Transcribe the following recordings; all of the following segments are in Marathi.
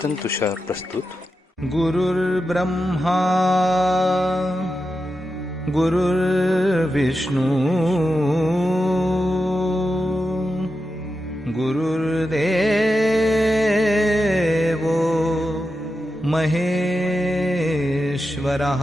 चेतन तुषार प्रस्तुत. गुरुर्ब्रह्मा गुरुर्विष्णू गुरुर्देवो महेश्वरः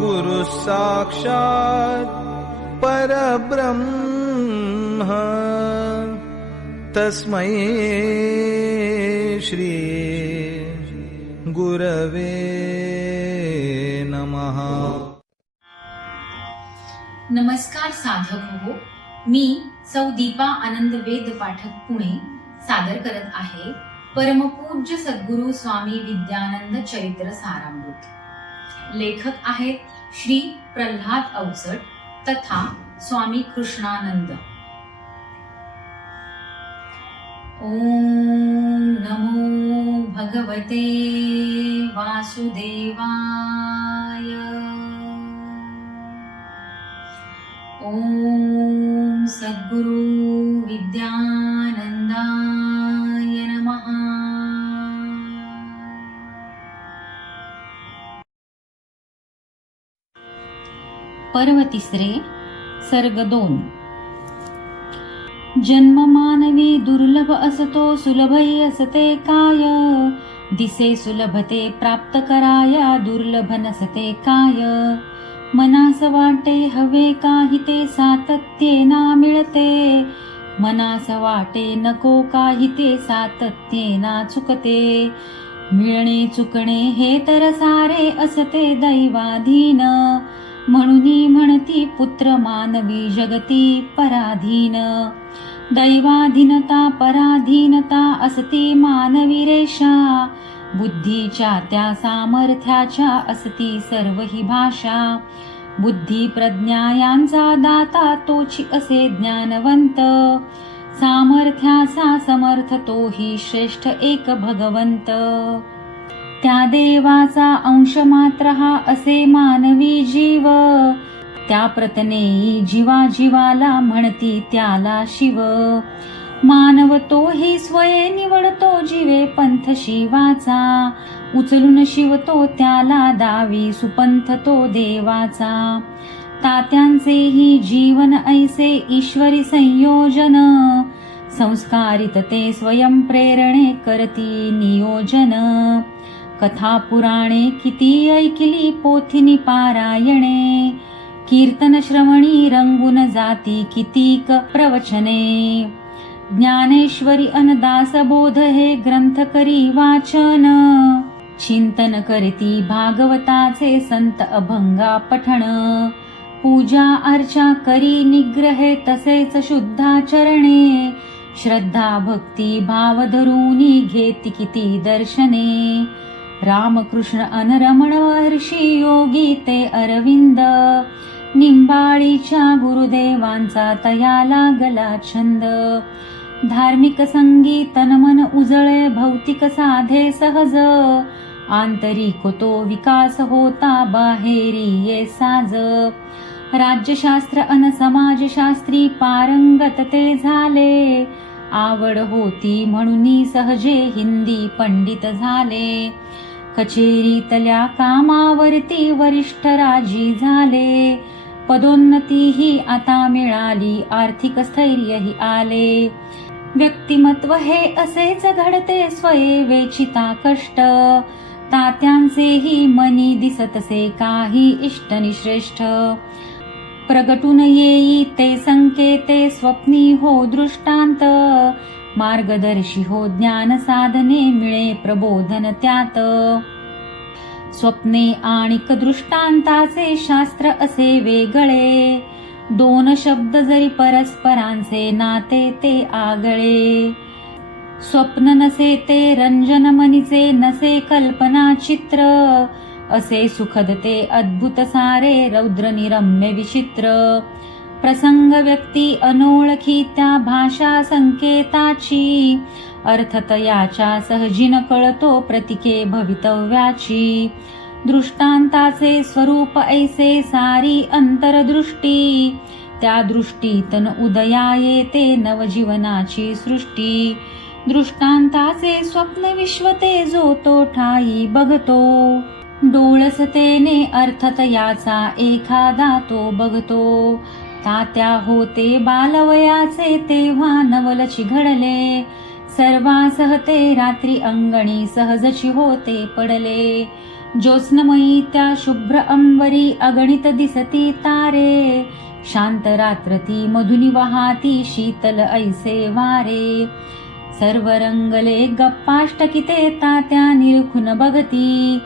गुरुः साक्षात् परब्रह्म तस्मै श्री गुरवे नमः. नमस्कार साधक हो, मी सौ दीपा आनंद वेद पाठक पुणे सादर करत आहे परमपूज्य सद्गुरु स्वामी विद्यानंद चरित्र सारामृत. लेखक आहेत श्री प्रल्हाद अवचट तथा स्वामी कृष्णानंद. ओम नमो भगवते वासुदेवाय. ओम सद्गुरु विद्यानंदाय नमः. पर्व तिसरे, सर्ग 2. जन्म मानवी दुर्लभ असतो, सुलभही असते काय. दिसे सुलभते प्राप्त कराया, दुर्लभ नसते काय. मनास वाटे हवे काही ते सातत्येना मिळते. मनास वाटे नको काही ते सातत्येना चुकते. मिळणे चुकणे हे तर सारे असते दैवाधीन. म्हणून म्हणती पुत्र मानवी जगती पराधीन. दैवाधीनता पराधीनता असती मानवी रेषा. बुद्धीच्या त्या सामर्थ्याच्या असती सर्व ही भाषा. बुद्धी प्रज्ञा यांचा दाता तोची असे ज्ञानवंत. सामर्थ्याचा समर्थ तोही श्रेष्ठ एक भगवंत. त्या देवाचा अंश मात्र हा असे मानवी जीव. त्या प्रतनेही जीवा जीवाला म्हणती त्याला शिव. मानव तोही स्वये निवडतो जीवे पंथ शिवाचा. उचलून शिवतो त्याला दावी सुपंथ तो देवाचा. तात्यांचेही जीवन ऐसे ईश्वरी संयोजन. संस्कारित ते स्वयं प्रेरणे करती नियोजन. कथा पुराणे किती ऐकली पोथिनी पारायणे. कीर्तन श्रवणी रंगून जाती कितीक प्रवचने. ज्ञानेश्वरी अनदास बोध हे ग्रंथ करी वाचन. चिंतन करती भागवताचे संत अभंगा पठण. पूजा अर्चा करी निग्रहे तसेच शुद्धाचरणे. श्रद्धा भक्ती भाव धरूनी घेती किती दर्शने. रामकृष्ण अनरमण महर्षी योगी ते अरविंद. निंबाळीच्या गुरुदेवांचा तया लागला छंद. धार्मिक संगीत तनमन उजळे भौतिक साधे सहज. आंतरिक तो विकास होता बाहेरी ये साज. राज्यशास्त्र अन समाजशास्त्री पारंगत ते झाले. आवड होती म्हणून सहजे हिंदी पंडित झाले. कचेरीतल्या कामावरती वरिष्ठ राजी झाले. पदोन्नतीही आता मिळाली, आर्थिक स्थैर्यही आले. व्यक्तिमत्व हे असेच घडते स्वये वेचिता कष्ट. तात्यांचेही मनी दिसतसे काही इष्ट निश्रेष्ठ. प्रगटून येई ते संकेते स्वप्नी हो दृष्टांत. मार्गदर्शी हो ज्ञान साधने मिळे प्रबोधन त्यात. स्वप्ने आणिक दृष्टांताचे शास्त्र असे वेगळे. दोन शब्द जरी परस्परांचे नाते ते आगळे. स्वप्न नसे ते रंजन मनीचे नसे कल्पना चित्र. असे सुखद ते अद्भुत सारे रौद्र निरम्य विचित्र. प्रसंग व्यक्ती अनोळखी त्या भाषा संकेताची. अर्थतयाच्या सहजीन कळतो प्रतीके भवितव्याची. दृष्टांताचे स्वरूप ऐसे सारी अंतरदृष्टी. त्या दृष्टीतन उदया येते नवजीवनाची सृष्टी. दृष्टांताचे स्वप्न विश्वते जो तो ठाई बघतो. डोळसतेने अर्थत याचा एखादा तो बघतो. तात्या होते बालवयाचे तेव्हा नवलची घडले. सर्वासह ते रात्री अंगणी सहजची होते पडले. ज्योत्स्नमयी त्या शुभ्र अंबरी अगणित दिसती तारे. शांत रात्र ती मधुनी वाहाती शीतल ऐसे वारे. सर्व रंगले गप्पाष्टकिते तात्या निरखून बघती.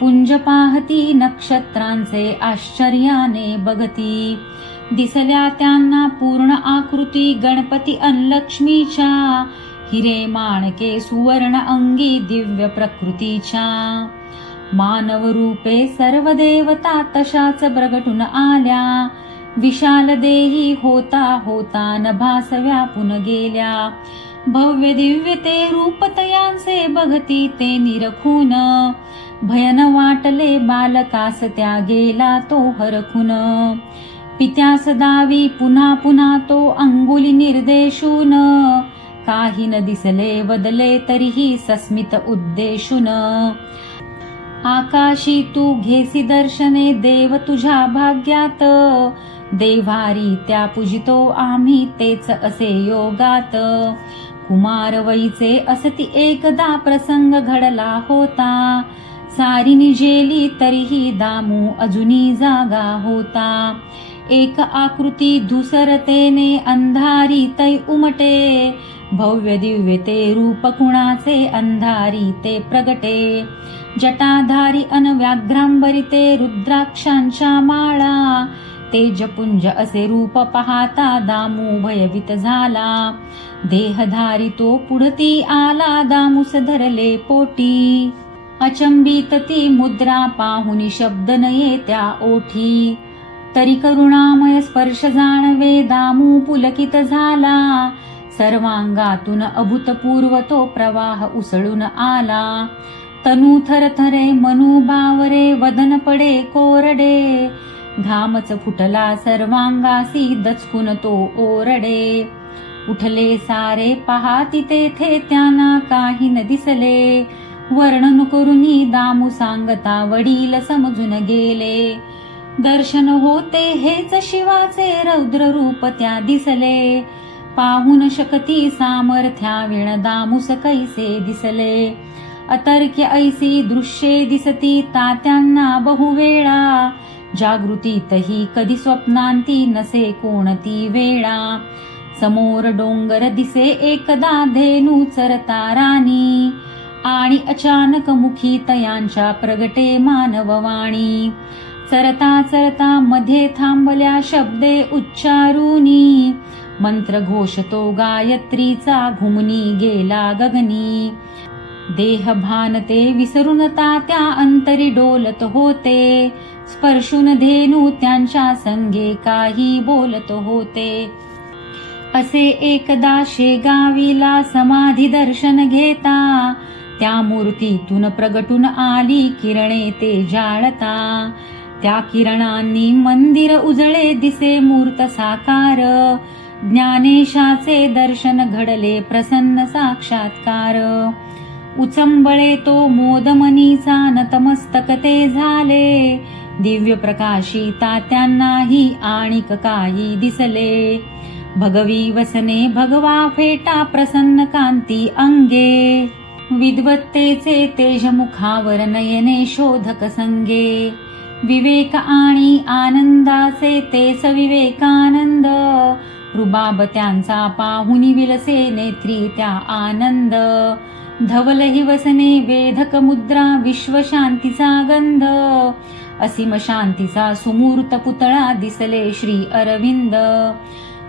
पुंज पाहती नक्षत्रांचे आश्चर्याने बघती. दिसल्या त्यांना पूर्ण आकृती गणपती अन लक्ष्मीच्या. हिरे माणके सुवर्ण अंगी दिव्य प्रकृतीच्या. मानव रूपे सर्व देवता तशाच प्रगटून आल्या. विशाल देही होता होता नभास व्यापून गेल्या. भव्य दिव्य ते रूप तयांचे बघती ते निरखून. भयन वाटले बालकास त्या गेला तो हरखून. पित्यास दावी पुन्हा पुन्हा तो अंगुली निर्देशून. काही न दिसले बदले तरीही सस्मित उद्देशून. आकाशी तू घेसी दर्शने देव तुझ्या भाग्यात. देवारी त्या पूजितो आम्ही तेच असे योगात. कुमार वैचे असती एकदा प्रसंग घडला होता. सारी निजेली तरीही दामू अजूनी जागा होता. एक आकृती धुसरतेने अंधारी तै उमटे. भव्य दिव्य ते रूप कुणाचे अंधारी ते प्रगटे. जटाधारी अन व्याघ्रांबरी ते रुद्राक्षांच्या माळा. तेजपुंज असे रूप पाहता दामू भयभीत झाला. देहधारी तो पुढती आला दामूस धरले पोटी. अचंबित ती मुद्रा पाहुनी शब्द नये त्या ओठी. तरी करुणामय स्पर्श जाणवे दामू पुलकित झाला. सर्वांगातून अभूतपूर्व तो प्रवाह उसळून आला. तनू थरथरे मनू बावरे वदन पडे कोरडे. घामच फुटला सर्वांगासी दचकून तो ओरडे. उठले सारे पहाती तेथे त्यांना काही न दिसले. वर्णन करुनी दामू सांगता वडील समजून गेले. दर्शन होते हेच शिवाचे रौद्र रूप त्या दिसले. पाहून शकती सामर्थ्या विण दामूस कैसे दिसले. अतर्क्य ऐसी दृश्ये दिसती तात्यांना बहुवेळा. जागृतीतही कधी स्वप्नांती नसे कोणती वेळा. समोर डोंगर दिसे एकदा धेनू चरता राणी. आणि अचानक मुखी तयांच्या प्रगटे मानववाणी. चरता चरता मध्ये थांबल्या शब्दे उच्चारूनी. मंत्र घोष तो गायत्रीचा घुमनी गेला गगनी. देह भानते विसरून तात्या अंतरी डोलत होते. स्पर्शून धेनू त्यांच्या संगे काही बोलत होते. असे एकदा शेगावीला समाधी दर्शन घेता. त्या मूर्तीतून प्रगटून आली किरणे ते जाळता. त्या किरणांनी मंदिर उजळे दिसे मूर्त साकार. ज्ञानेशाचे दर्शन घडले प्रसन्न साक्षात्कार. उचंबळे तो मोदमनीचा नतमस्तक ते झाले. दिव्य प्रकाशी तात्यांनाही आणिक काही दिसले. भगवी वसने भगवा फेटा प्रसन्न कांती अंगे. विद्वत्तेचे तेज मुखावर नयने शोधक संगे. विवेक आणि आनंदाचे तेच विवेकानंद. रुबाब त्यांचा पाहुनी विलसे नेत्री त्या आनंद. धवलही वसने वेधक मुद्रा विश्वशांतीचा गंध. असीम शांतीचा सुमूर्त पुतळा दिसले श्री अरविंद.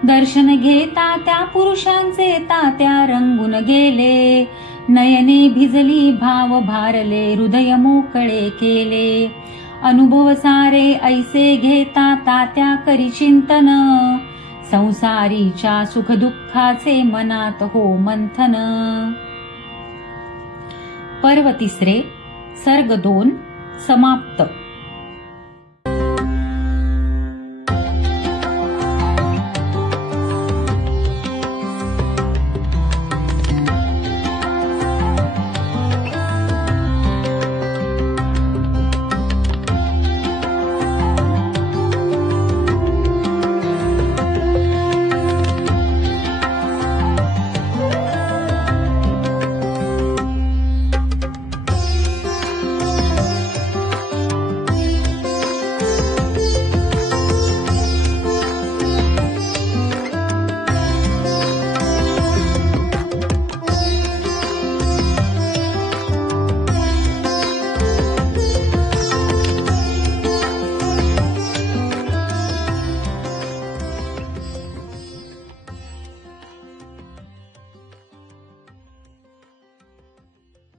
दर्शन घेता त्या पुरुषांचे तात्या रंगून गेले. नयने भिजली भाव भारले हृदय मोकळे केले. अनुभव सारे ऐसे घेता तात्या करी चिंतन. संसारीच्या सुखदुःखाचे मनात हो मंथन. पर्व 3 सर्ग 2 समाप्त.